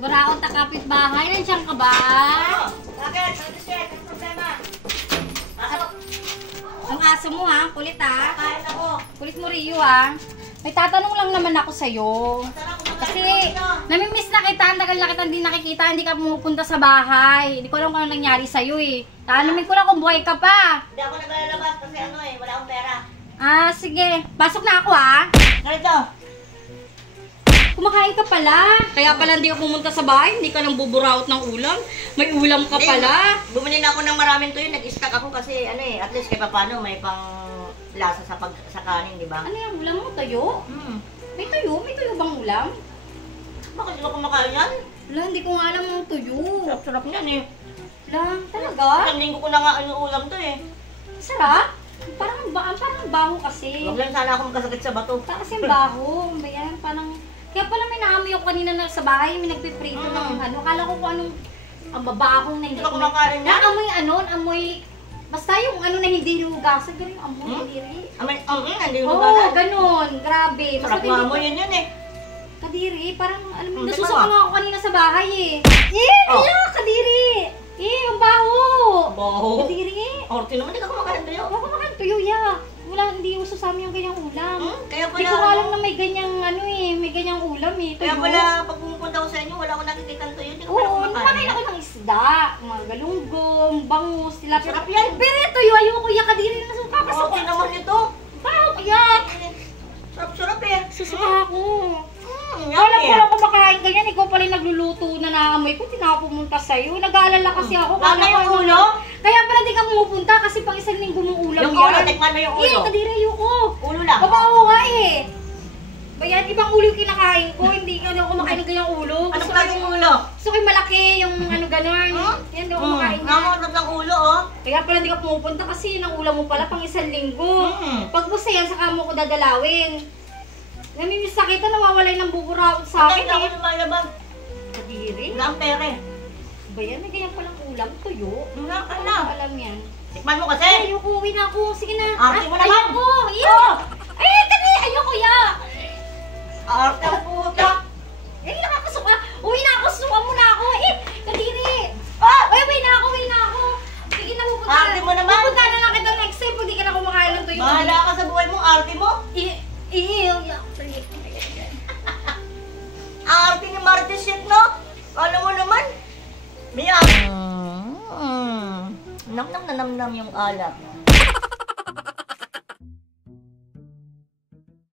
Buraot na kapitbahay. Nandiyan ka ba? Bakit? Anong problema? Pasok. Ang aso mo ha, kulit ha. Kain ako. Kulit mo Rio ha. May tatanong lang naman ako sa'yo. Kasi namimiss na kita, ang tagal na kita hindi nakikita, hindi ka pumupunta sa bahay. Hindi ko alam kung ano nangyari sa'yo eh. Tanungin ko lang kung buhay ka pa. Hindi ako naglalabas kasi wala akong pera. Ah, sige. Pasok na ako ha. Ganito. Kumakain ka pala. Kaya pala hindi ka pumunta sa bahay, hindi ka lang buburaot ng ulam. May ulam ka pala. Bumili na ako ng maraming tuyo, nag-stack ako kasi at least kahit paano may pang lasa sa kanin, di ba? Ano yung ulam mo? Tuyo? May tuyo? May tuyo bang ulam? Bakit di ba kumakain yan? Wala, hindi ko nga alam yung tuyo. Sarap-sarap niyan eh. Wala, talaga? Isang linggo ko na nga ulam to eh. Sarap? Parang baho kasi. Huwag lang sana ako magkasakit sa bato. Parang kasi baho. Bayan, parang... Kaya pala may naamoy ako kanina na sa bahay, may nagpiprito ng ano. Akala ko kung anong ang babahong na hindi. Hindi ka kumakain yan? Naamoy amoy... Basta yung ano na hindi hugasan, ganun yung amoy, kadiri. Hindi mo Oo, gano'n. ganun. Grabe. Sarap mo amoy yun eh. Kadiri, parang alam mo, Hindi nasusuka ba? nga ako kanina sa bahay eh. Kadiri! Ang baho! Baho. Kadiri! Orti naman, hindi ka kumakain tuyo. Ako kumakain tuyo, Wala, hindi uso sa amin yung ganyang ulam. Kaya Hindi ko pala, alam na may ganyang may ganyang ulam eh. kaya Tuyo. pala pag pumunta ko sa inyo, wala akong nakikita ng tuyo. Hindi ko pala Oo, kumakain. kumakain ako ng isda, mga galunggong, bangus, tilapia. Sarap yan. Pero ito yung ayoko ya kadiri na suka. Orti naman ito. Baho kaya. Sarap-sarap eh. Susuka ako. Alam Yummy ko lang kumakain ganyan, ikaw pala yung nagluluto na naamoy ko, hindi na ako pumunta sa'yo. Nag-aalala kasi ako. Wala kala yung ko ano ulo? Kaya pala di ka pumupunta kasi pang isang linggo mong ulam Yung yan. ulo, tikman mo yung ulo. Kadiri ayoko. Ulo lang. Babaho nga eh. Bayan, ibang ulo yung kinakain ko, hindi ka na kumakain ng ganyang ulo. Anong Gusto ko klaseng yung- ulo? Gusto ko yung malaki, yung ano gano'n. Yan daw kumakain niya. Namunod ng ulo oh. Kaya pala di ka pumupunta kasi yun ang ulam mo pala pang isang linggo. Pag gusto yan, saka mo ko dadalawin. Namimiss na kita, nawawalay ng buburaot sa akin Bakit ako eh. lumalabag? Kadiri. Wala ang pera eh. Ba yan? May ganyan palang ulam, tuyo. Wala ka Ano na. alam yan? Tikman mo kasi. Ayoko, uwi na ako. Sige na. Arte mo naman. Ayoko. Iyo. Ay, dali. Ayoko ya. Arte ang puta. Eh, nakakasuka. Uwi na ako. Suka mo na ako. Kadiri. Ah! Uy, uwi na ako. Uwi na ako. Sige na, pupunta. Arte mo naman. Pupunta na lang kita next time pag di ka na kumakain ng tuyo. Bahala ka sa buhay mo, arte mo. Iyo. Arte ni Martes shit, no? Alam mo naman. Miyak. Nam-nam na nam-nam yung alak.